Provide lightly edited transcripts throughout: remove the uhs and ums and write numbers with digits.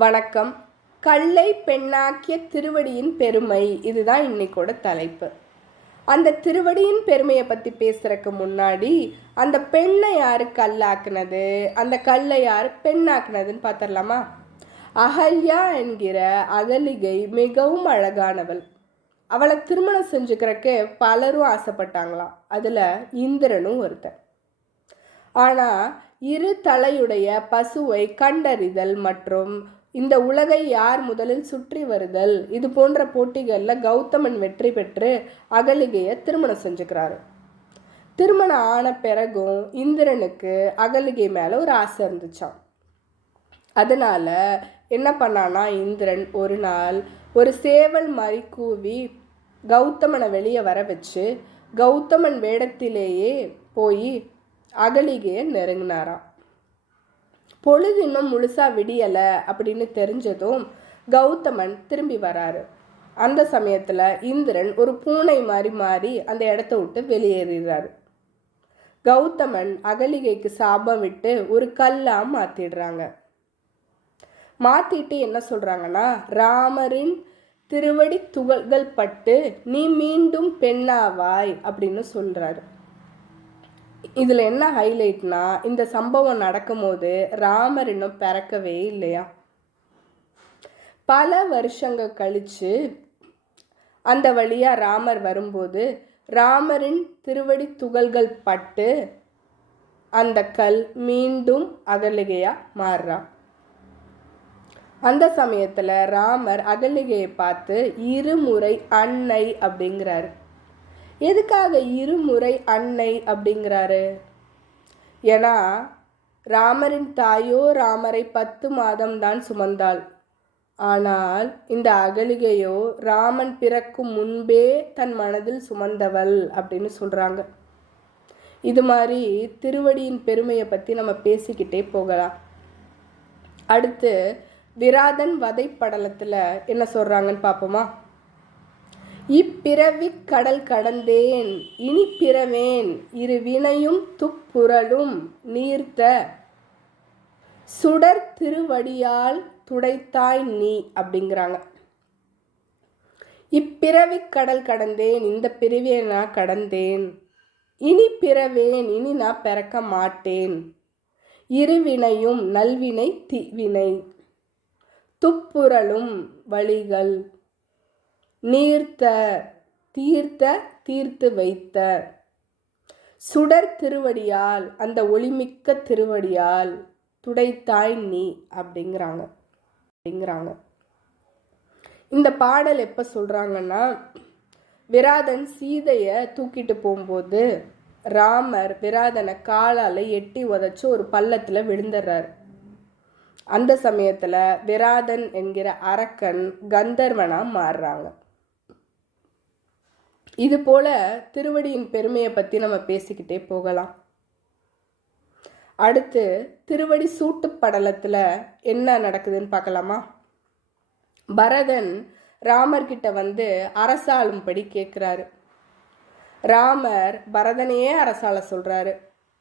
வணக்கம். கல்லை பெண்ணாக்கிய திருவடியின் பெருமை, இதுதான் இன்னைக்கோட தலைப்பு. அந்த திருவடியின் பெருமையை பற்றி பேசுறதுக்கு முன்னாடி அந்த பெண்ணை யாரு கல்லாக்குனது, அந்த கல்லை யாரு பெண்ணாக்குனதுன்னு பார்த்துடலாமா? அகல்யா என்கிற அகலிகை மிகவும் அழகானவள். அவளை திருமணம் செஞ்சுக்கிறக்கு பலரும் ஆசைப்பட்டாங்களாம். அதில் இந்திரனும் ஒருத்தன். ஆனால் இரு தலையுடைய பசுவை கண்டறிதல் மற்றும் இந்த உலகை யார் முதலில் சுற்றி வருதல், இது போன்ற போட்டிகளில் கௌதமன் வெற்றி பெற்று அகலிகையை திருமணம் செஞ்சுக்கிறாரு. திருமணம் ஆன பிறகும் இந்திரனுக்கு அகலிகை மேலே ஒரு ஆசை இருந்துச்சான். அதனால என்ன பண்ணானா, இந்திரன் ஒரு நாள் ஒரு சேவல் மாதிரி கூவி கௌதமனை வெளியே வர வச்சு கௌதமன் வேடத்திலேயே போய் அகலிகையை நெருங்கினாராம். பொழுது இன்னும் முழுசா விடியலை அப்படின்னு தெரிஞ்சதும் கௌதமன் திரும்பி வராரு. அந்த சமயத்தில் இந்திரன் ஒரு பூனை மாதிரி மாறி அந்த இடத்த விட்டு வெளியேறாரு. கௌதமன் அகலிகைக்கு சாபம் விட்டு ஒரு கல்லாக மாற்றிடுறாங்க. மாற்றிட்டு என்ன சொல்கிறாங்கன்னா, ராமரின் திருவடி துகள்கள் பட்டு நீ மீண்டும் பெண்ணாவாய் அப்படின்னு சொல்கிறாரு. இதில் என்ன ஹைலைட்னா, இந்த சம்பவம் நடக்கும்போது ராமர் இன்னும் பிறக்கவே இல்லையா. பல வருஷங்கள் கழித்து அந்த வழியாக ராமர் வரும்போது ராமரின் திருவடி துகள்கள் பட்டு அந்த கல் மீண்டும் அகலிகையாக மாறுறா. அந்த சமயத்தில் ராமர் அகலிகையை பார்த்து இருமுறை அன்னை அப்படிங்கிறாரு. எதுக்காக இருமுறை அன்னை அப்படிங்கிறாரு? ஏன்னா ராமரின் தாயோ ராமரை 10 மாதம் தான் சுமந்தாள். ஆனால் இந்த அகலிகையோ ராமன் பிறக்கும் முன்பே தன் மனதில் சுமந்தவள் அப்படின்னு சொல்கிறாங்க. இது மாதிரி திருவடியின் பெருமையை பற்றி நம்ம பேசிக்கிட்டே போகலாம். அடுத்து விராதன் வதை படலத்தில் என்ன சொல்கிறாங்கன்னு பார்ப்போமா? இப்பிறவி கடல் கடந்தேன் இனி பிறவேன் இரு வினையும் துப்புரலும் நீர்த்த சுடர் திருவடியால் துடைத்தாய் நீ அப்படிங்கிறாங்க. இப்பிறவி கடல் கடந்தேன், இந்த பிறவியை நான் கடந்தேன். இனி பிறவேன், இனி நான் பிறக்க மாட்டேன். இருவினையும் நல்வினை தீவினை துப்புரலும் வழிகள் நீர்த்த தீர்த்த தீர்த்து வைத்த சுடர் திருவடியால், அந்த ஒளிமிக்க திருவடியால் துடைத்தாய் நீ அப்படிங்கிறாங்க. இந்த பாடல் எப்போ சொல்கிறாங்கன்னா, விராதன் சீதையை தூக்கிட்டு போகும்போது ராமர் விராதனை காலால் எட்டி உதச்சி ஒரு பள்ளத்தில் விழுந்துடுறார். அந்த சமயத்தில் விராதன் என்கிற அரக்கன் கந்தர்வனாக மாறுறாங்க. இது போல திருவடியின் பெருமையை பற்றி நம்ம பேசிக்கிட்டே போகலாம். அடுத்து திருவடி சூட்டு படலத்தில் என்ன நடக்குதுன்னு பார்க்கலாமா? பரதன் ராமர்கிட்ட வந்து அரசாளும்படி கேட்குறாரு. ராமர் பரதனையே அரசாள சொல்கிறாரு.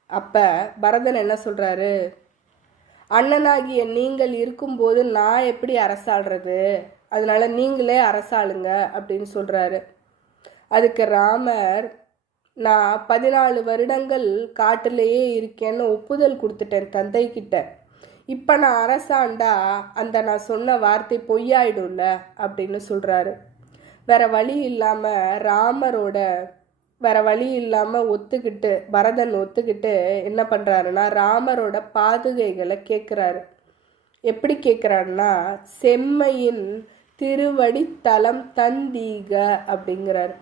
அப்போ பரதன் என்ன சொல்கிறாரு? அண்ணனாகிய நீங்கள் இருக்கும்போது நான் எப்படி அரசாள்றது, அதனால நீங்களே அரசாளுங்க அப்படின்னு சொல்கிறாரு. அதுக்கு ராமர், நான் 14 வருடங்கள் காட்டிலேயே இருக்கேன்னு ஒப்புதல் கொடுத்துட்டேன் தந்தை கிட்ட. இப்போ நான் அரசாண்டா அந்த நான் சொன்ன வார்த்தை பொய்யாயிடும்ல அப்படின்னு சொல்கிறாரு. வேற வழி இல்லாமல் பரதன் ஒத்துக்கிட்டு என்ன பண்ணுறாருன்னா, ராமரோட பாதுகைகளை கேட்குறாரு. எப்படி கேட்குறாருன்னா, செம்மையின் திருவடி தலம் தந்தீக அப்படிங்கிறாரு.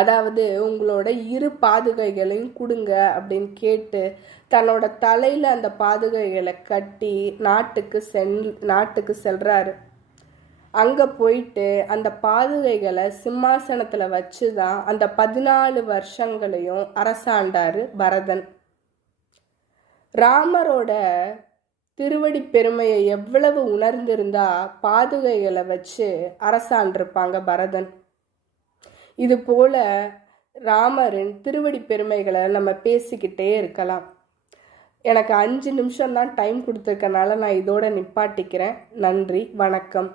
அதாவது உங்களோட இரு பாதுகைகளையும் கொடுங்க அப்படின்னு கேட்டு தன்னோட தலையில் அந்த பாதுகைகளை கட்டி நாட்டுக்கு செல்றாரு. அங்கே போயிட்டு அந்த பாதுகைகளை சிம்மாசனத்தில் வச்சு தான் அந்த 14 வருஷங்களையும் அரசாண்டார் பரதன். ராமரோட திருவடி பெருமையை எவ்வளவு உணர்ந்திருந்தா பாதுகைகளை வச்சு அரசாண்டிருப்பாங்க பரதன். இது போல ராமரின் திருவடி பெருமைகளை நம்ம பேசிக்கிட்டே இருக்கலாம். எனக்கு 5 நிமிஷம் தான் டைம் கொடுத்துருக்கனால நான் இதோட நிப்பாட்டிக்கிறேன். நன்றி, வணக்கம்.